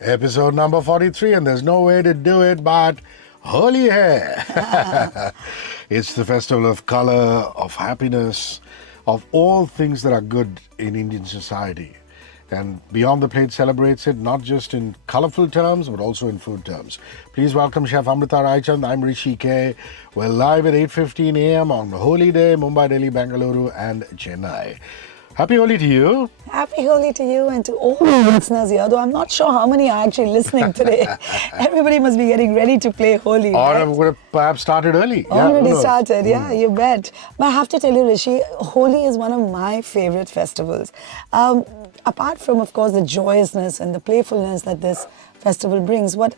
Episode number 43, and there's no way to do it but Holi hai. It's the festival of color, of happiness, of all things that are good in Indian society. And Beyond the Plate celebrates it not just in colorful terms, but also in food terms. Please welcome Chef Amrita Raichand. I'm Rishi K. We're live at 8:15 a.m. on Holi Day, Mumbai, Delhi, Bengaluru, and Chennai. Happy Holi to you. Happy Holi to you and to all the listeners here, though I'm not sure how many are actually listening today. Everybody must be getting ready to play Holi. Or right? would have perhaps started early. Already who knows? started, yeah, you bet. But I have to tell you, Rishi, Holi is one of my favorite festivals. Apart from, of course, the joyousness and the playfulness that this festival brings, what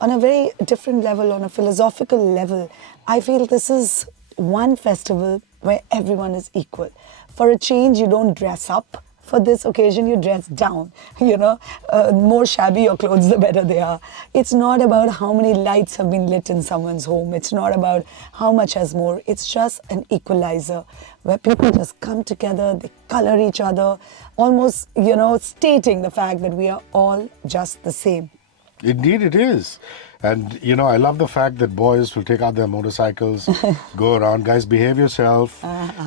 on a very different level, on a philosophical level, I feel this is one festival where everyone is equal. For a change, you don't dress up. For this occasion, you dress down. More shabby your clothes, the better they are. It's not about how many lights have been lit in someone's home. It's not about how much has more. It's just an equalizer where people just come together, they color each other, almost, stating the fact that we are all just the same. Indeed it is. And, I love the fact that boys will take out their motorcycles, go around. Guys, behave yourself.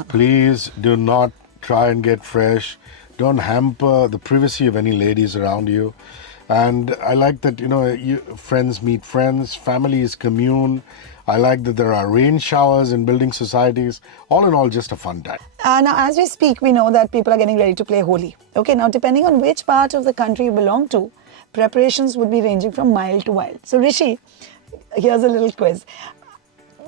Please do not try and get fresh. Don't hamper the privacy of any ladies around you. And I like that, friends meet friends, families commune. I like that there are rain showers in building societies. All in all, just a fun time. Now, as we speak, we know that people are getting ready to play Holi. Okay, now depending on which part of the country you belong to, preparations would be ranging from mild to wild. So Rishi, here's a little quiz.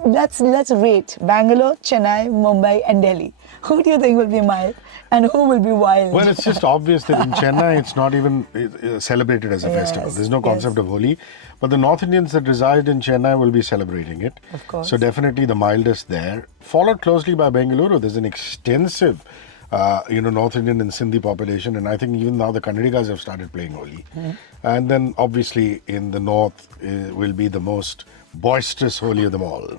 Let's rate Bangalore, Chennai, Mumbai and Delhi. Who do you think will be mild and who will be wild? Well, it's just obvious that in Chennai, it's not even celebrated as a festival. There's no concept of Holi. But the North Indians that reside in Chennai will be celebrating it. Of course. So definitely the mildest there. Followed closely by Bengaluru. There's an extensive North Indian and Sindhi population, and I think even now the Kannadigas have started playing Holi. And then obviously in the north will be the most boisterous Holi of them all.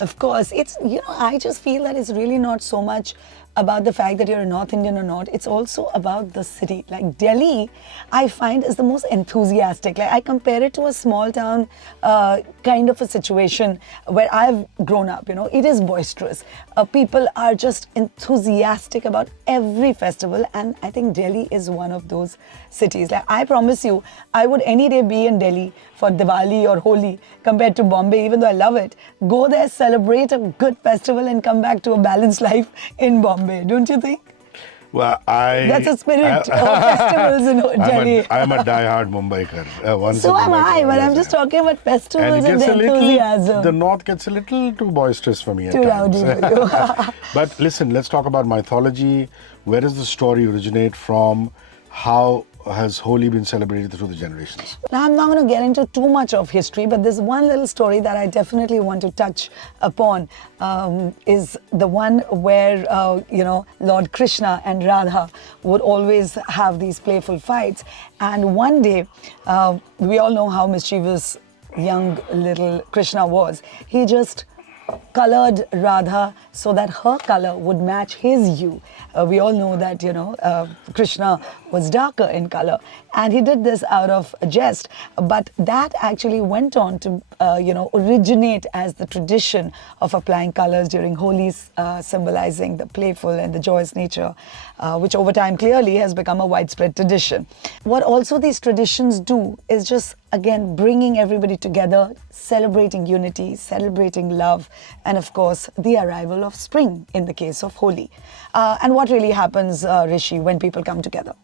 Of course, it's, I just feel that it's really not so much about the fact that you're a North Indian or not. It's also about the city. Like Delhi, I find is the most enthusiastic. Like I compare it to a small town kind of a situation where I've grown up, It is boisterous. People are just enthusiastic about every festival, and I think Delhi is one of those cities. Like I promise you, I would any day be in Delhi for Diwali or Holi compared to Bombay, even though I love it. Go there, celebrate a good festival and come back to a balanced life in Bombay, don't you think? Well, That's a spirit of festivals in Delhi. I'm a die-hard Mumbaiker. So am I, but I'm just talking about festivals and the enthusiasm. The north gets a little too boisterous for me at Too times. rowdy for you. But listen, let's talk about mythology. Where does the story originate from? How has Holi been celebrated through the generations? Now, I'm not going to get into too much of history, but there's one little story that I definitely want to touch upon, is the one where, Lord Krishna and Radha would always have these playful fights. And one day, we all know how mischievous young little Krishna was. He just colored Radha so that her color would match his hue. We all know that, Krishna was darker in color, and he did this out of a jest. But that actually went on to, originate as the tradition of applying colors during Holi, symbolizing the playful and the joyous nature, which over time clearly has become a widespread tradition. What also these traditions do is just, again, bringing everybody together, celebrating unity, celebrating love, and of course, the arrival of spring in the case of Holi. And what really happens, Rishi, when people come together?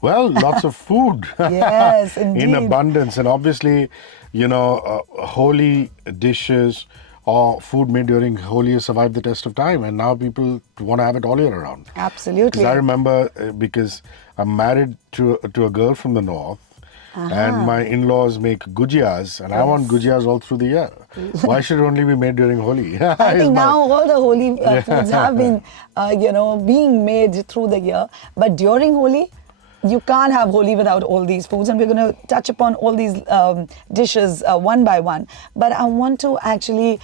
Well, lots of food. Yes, indeed. In abundance. And obviously, Holi dishes or food made during Holi has survived the test of time. And now people want to have it all year around. Absolutely. Because I remember, because I'm married to a girl from the north. And my in-laws make gujiyas, and I want gujiyas all through the year. Why should it only be made during Holi? I think now all the Holi foods have been, being made through the year. But during Holi, you can't have Holi without all these foods, and we're going to touch upon all these dishes one by one. But I want to actually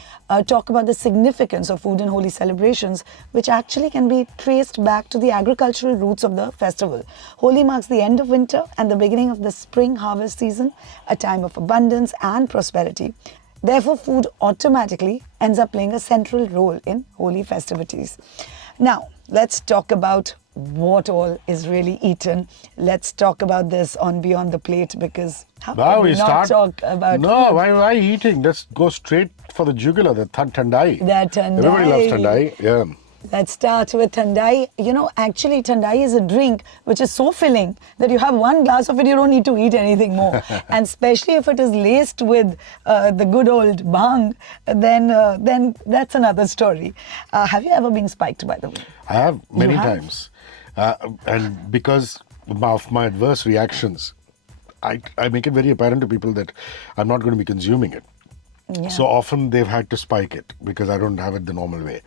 talk about the significance of food in Holi celebrations, which actually can be traced back to the agricultural roots of the festival. Holi marks the end of winter and the beginning of the spring harvest season, a time of abundance and prosperity. Therefore, food automatically ends up playing a central role in Holi festivities. Now, let's talk about what all is really eaten. Let's talk about this on Beyond the Plate, because how can we not talk about No, food? why eating? Let's go straight for the jugular, the Thandai. That Thandai. Everybody loves Thandai, yeah. Let's start with Thandai. You know, actually, Thandai is a drink which is so filling that you have one glass of it, you don't need to eat anything more. And especially if it is laced with the good old bhang, then that's another story. Have you ever been spiked, by the way? I have many You have? times. And because of my adverse reactions, I make it very apparent to people that I'm not going to be consuming it. Yeah. So often they've had to spike it because I don't have it the normal way.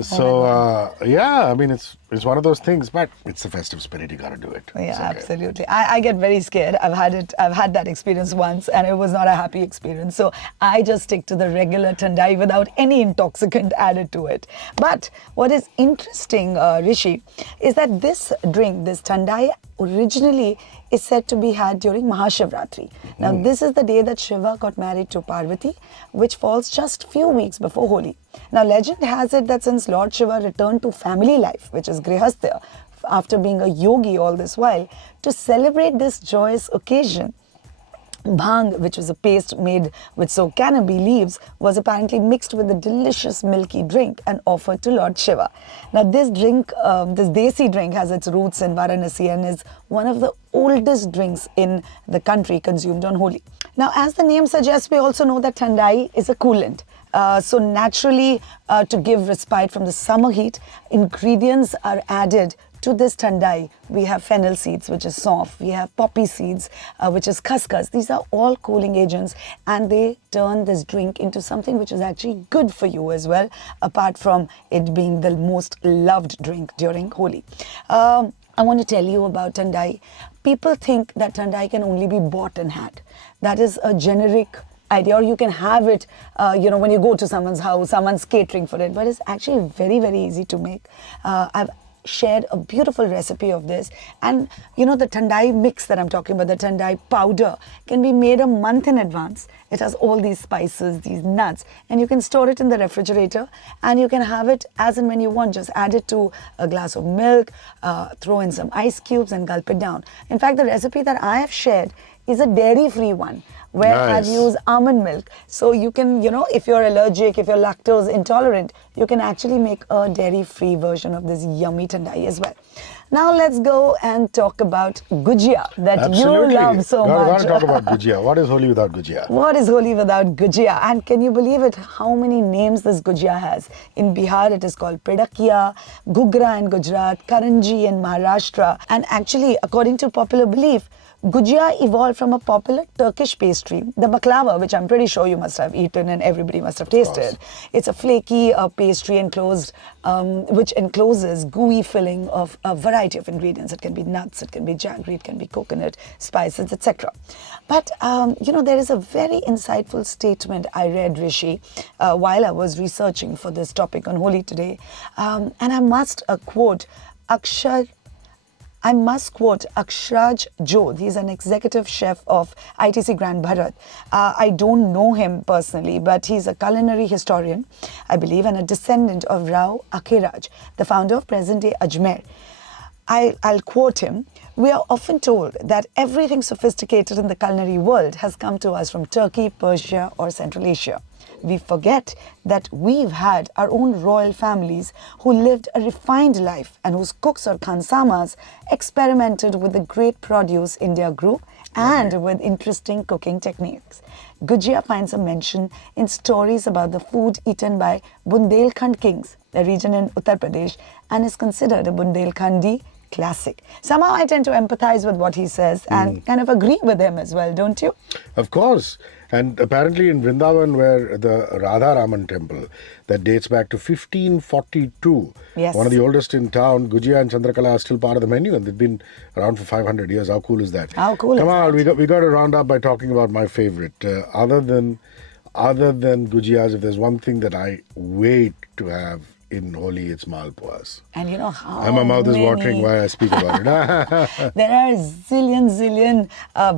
So yeah, I mean it's one of those things, but it's the festive spirit. You got to do it. Yeah, It's okay. absolutely. I get very scared. I've had that experience once, and it was not a happy experience. So I just stick to the regular Thandai without any intoxicant added to it. But what is interesting, Rishi, is that this drink, this Thandai, originally is said to be had during Mahashivratri. Now, this is the day that Shiva got married to Parvati, which falls just few weeks before Holi. Now, legend has it that since Lord Shiva returned to family life, which is Grihastha, after being a yogi all this while, to celebrate this joyous occasion, bhang, which was a paste made with soaked canopy leaves, was apparently mixed with a delicious milky drink and offered to Lord Shiva. Now, this drink, this desi drink, has its roots in Varanasi and is one of the oldest drinks in the country consumed on Holi. Now, as the name suggests, we also know that Thandai is a coolant. So naturally, to give respite from the summer heat, ingredients are added to this Thandai. We have fennel seeds, which is soft. We have poppy seeds, which is khaskhas. These are all cooling agents, and they turn this drink into something which is actually good for you as well, apart from it being the most loved drink during Holi. I want to tell you about Thandai. People think that Thandai can only be bought and had. That is a generic idea, or you can have it, when you go to someone's house, someone's catering for it. But it's actually very, very easy to make. I've shared a beautiful recipe of this, and the Thandai mix that I'm talking about, the Thandai powder, can be made a month in advance. It has all these spices, these nuts, and you can store it in the refrigerator, and you can have it as and when you want. Just add it to a glass of milk, throw in some ice cubes and gulp it down. In fact, the recipe that I have shared is a dairy-free one, where I've used almond milk. So you can, if you're allergic, if you're lactose intolerant, you can actually make a dairy-free version of this yummy Thandai as well. Now let's go and talk about Gujiya, that Absolutely. you love so much. Gotta talk about Gujiya. What is Holi without Gujiya? What is Holi without Gujiya? And can you believe it, how many names this Gujiya has? In Bihar, it is called Pedakiya, Gugra in Gujarat, Karanji in Maharashtra. And actually, according to popular belief, Gujiya evolved from a popular Turkish pastry, the baklava, which I'm pretty sure you must have eaten and everybody must have tasted. It's a flaky pastry enclosed, which encloses gooey filling of a variety of ingredients. It can be nuts, it can be jaggery, it can be coconut, spices, etc. But, there is a very insightful statement I read, Rishi, while I was researching for this topic on Holi today. And I must quote Akshraj Jodh. He's an executive chef of ITC Grand Bharat. I don't know him personally, but he's a culinary historian, I believe, and a descendant of Rao Akhiraj, the founder of present-day Ajmer. I'll quote him. We are often told that everything sophisticated in the culinary world has come to us from Turkey, Persia, or Central Asia. We forget that we've had our own royal families who lived a refined life and whose cooks or khansamas experimented with the great produce India grew and with interesting cooking techniques. Gujiya finds a mention in stories about the food eaten by Bundelkhand kings, a region in Uttar Pradesh, and is considered a Bundelkhandi classic. Somehow I tend to empathize with what he says and kind of agree with him as well, don't you? Of course. And apparently in Vrindavan, where the Radha Raman temple that dates back to 1542, Yes. one of the oldest in town, Gujiya and Chandrakala are still part of the menu, and they've been around for 500 years. How cool is that? How cool is Kamal, that? we got to round up by talking about my favorite. Other than Gujiyas, if there's one thing that I wait to have in Holi, it's Malpuas. And you know how And my mouth is many- watering while I speak about it. There are zillion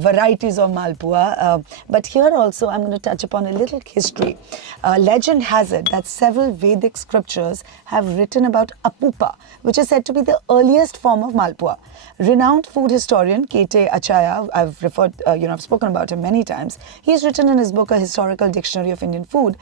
varieties of Malpua. But here also I'm going to touch upon a little history. Legend has it that several Vedic scriptures have written about Apupa, which is said to be the earliest form of Malpua. Renowned food historian K.T. Achaya, I've spoken about him many times. He's written in his book A Historical Dictionary of Indian Food,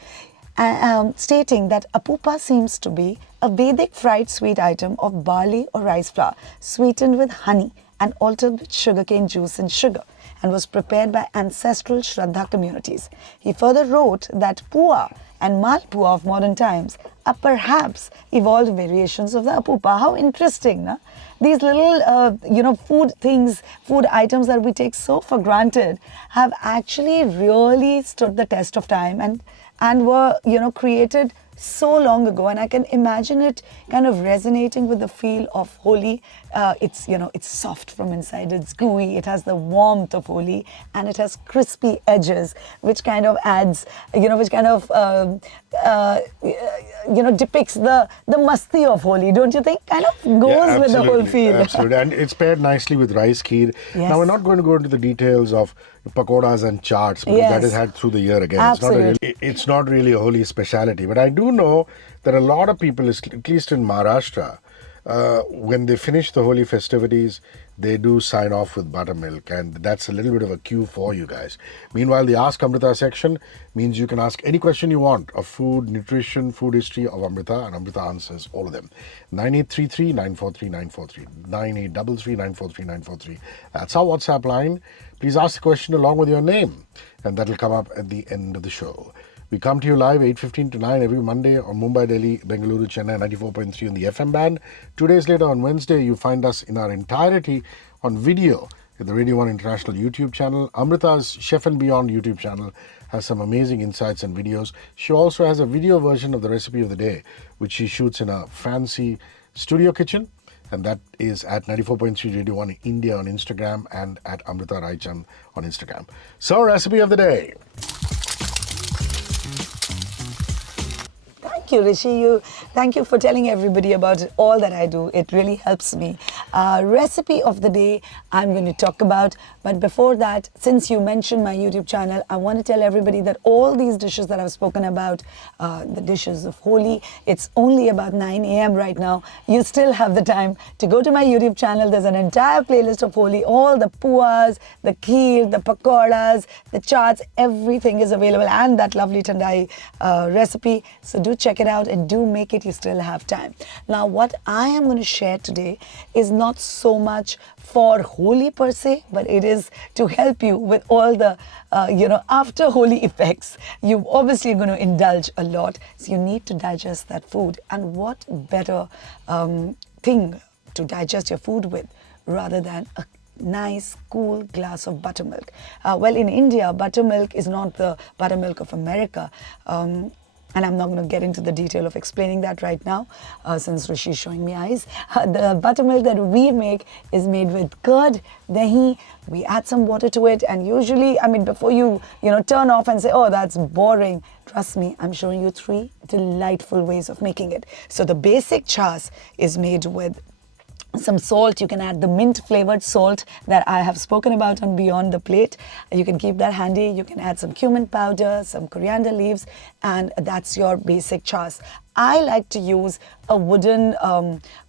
stating that Apupa seems to be a Vedic fried sweet item of barley or rice flour, sweetened with honey and altered with sugarcane juice and sugar, and was prepared by ancestral Shraddha communities. He further wrote that Pua and Malpua of modern times are perhaps evolved variations of the Apupa. How interesting, no? These little, food items that we take so for granted have actually really stood the test of time and were, created so long ago, and I can imagine it kind of resonating with the feel of Holi. It's soft from inside, it's gooey, it has the warmth of Holi, and it has crispy edges, which kind of adds, depicts the masti of Holi, don't you think? Kind of goes with the whole feel. Absolutely, and it's paired nicely with rice kheer. Yes. Now, we're not going to go into the details of pakoras and chaats, because that is had through the year again. Absolutely. It's not really a Holi speciality, but I do know that a lot of people, at least in Maharashtra, when they finish the Holi festivities, they do sign off with buttermilk, and that's a little bit of a cue for you guys. Meanwhile, the Ask Amrita section means you can ask any question you want of food, nutrition, food history of Amrita, and Amrita answers all of them. 9833 943 943, 9833 943 943. That's our WhatsApp line. Please ask the question along with your name, and that'll come up at the end of the show. We come to you live 8:15 to 9 every Monday on Mumbai, Delhi, Bengaluru, Chennai, 94.3 on the FM band. 2 days later on Wednesday, you find us in our entirety on video at the Radio 1 International YouTube channel. Amrita's Chef and Beyond YouTube channel has some amazing insights and videos. She also has a video version of the recipe of the day, which she shoots in a fancy studio kitchen. And that is at 94.3 Radio 1 India on Instagram and at Amrita Raichand on Instagram. So, recipe of the day. Thank you, Rishi. Thank you for telling everybody about all that I do. It really helps me. Recipe of the day I'm going to talk about. But before that, since you mentioned my YouTube channel, I want to tell everybody that all these dishes that I've spoken about, the dishes of Holi, it's only about 9 a.m. right now. You still have the time to go to my YouTube channel. There's an entire playlist of Holi. All the puas, the kheer, the pakoras, the chaats, everything is available. And that lovely Thandai recipe. So do check it out and do make it. You still have time. Now, what I am going to share today is not so much for Holi per se, but it is to help you with all the, after Holi effects. You're obviously going to indulge a lot, so you need to digest that food. And what better thing to digest your food with rather than a nice cool glass of buttermilk. Well, in India, buttermilk is not the buttermilk of America. And I'm not going to get into the detail of explaining that right now, since Rishi is showing me eyes. The buttermilk that we make is made with curd, dahi. We add some water to it, and usually, before you turn off and say, oh, that's boring, trust me, I'm showing you 3 delightful ways of making it. So the basic chas is made with some salt. You can add the mint flavored salt that I have spoken about on Beyond the Plate. You can keep that handy. You can add some cumin powder, some coriander leaves, and that's your basic chas. I like to use a wooden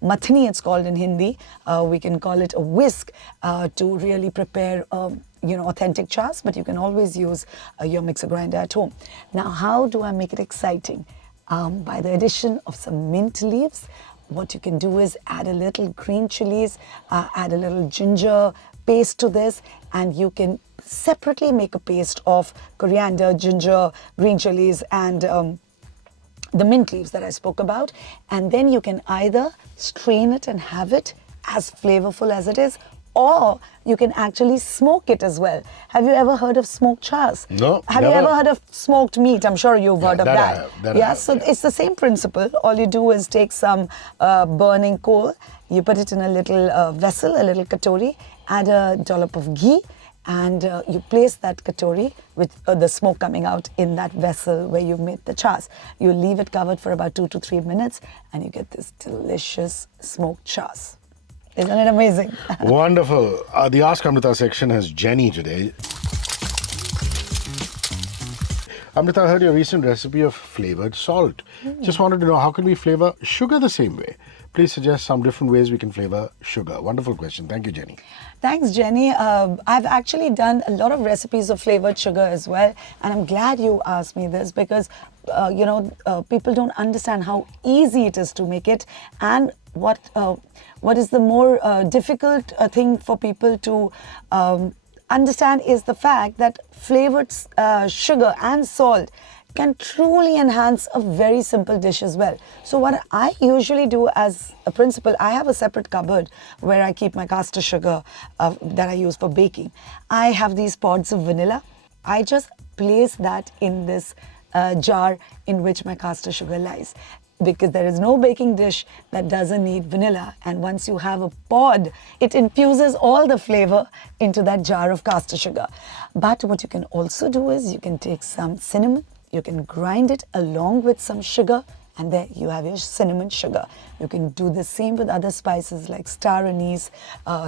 mathni, it's called in Hindi. We can call it a whisk to really prepare authentic chas, but you can always use your mixer grinder at home. Now, how do I make it exciting? By the addition of some mint leaves. What you can do is add a little green chilies, add a little ginger paste to this, and you can separately make a paste of coriander, ginger, green chilies, and the mint leaves that I spoke about. And then you can either strain it and have it as flavorful as it is. Or you can actually smoke it as well. Have you ever heard of smoked chars? No, Have never. you ever heard of smoked meat? I'm sure you've heard of that I that. have, that I have, So yeah. it's the same principle. All you do is take some burning coal, you put it in a little vessel, a little katori, add a dollop of ghee, and you place that katori with the smoke coming out in that vessel where you've made the chars. You leave it covered for about 2 to 3 minutes, and you get this delicious smoked chars. Isn't it amazing? Wonderful. The Ask Amrita section has Jenny today. Amrita, I heard your recent recipe of flavored salt. Just wanted to know, how can we flavor sugar the same way? Please suggest some different ways we can flavor sugar. Wonderful question. Thank you, Jenny. Thanks, Jenny. I've actually done a lot of recipes of flavored sugar as well, and I'm glad you asked me this because, people don't understand how easy it is to make it, and what is the more difficult thing for people to understand is the fact that flavored sugar and salt can truly enhance a very simple dish as well. So what I usually do as a principle, I have a separate cupboard where I keep my caster sugar that I use for baking. I have these pods of vanilla. I just place that in this jar in which my caster sugar lies, because there is no baking dish that doesn't need vanilla. And once you have a pod, it infuses all the flavor into that jar of caster sugar. But what you can also do is you can take some cinnamon, you can grind it along with some sugar, and there you have your cinnamon sugar. You can do the same with other spices like star anise,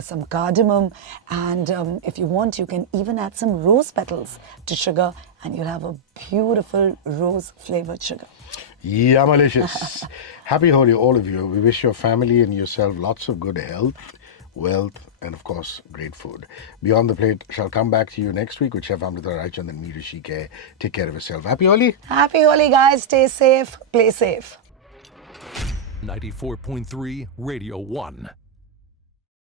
some cardamom, and if you want, you can even add some rose petals to sugar, and you'll have a beautiful rose flavored sugar. Yamalicious. Happy Holi, all of you. We wish your family and yourself lots of good health, wealth, and of course, great food. Beyond the Plate shall come back to you next week with Chef Amrita Raichand and me, Hrishi K. Take care of yourself. Happy Holi. Happy Holi, guys. Stay safe, play safe. 94.3 Radio 1.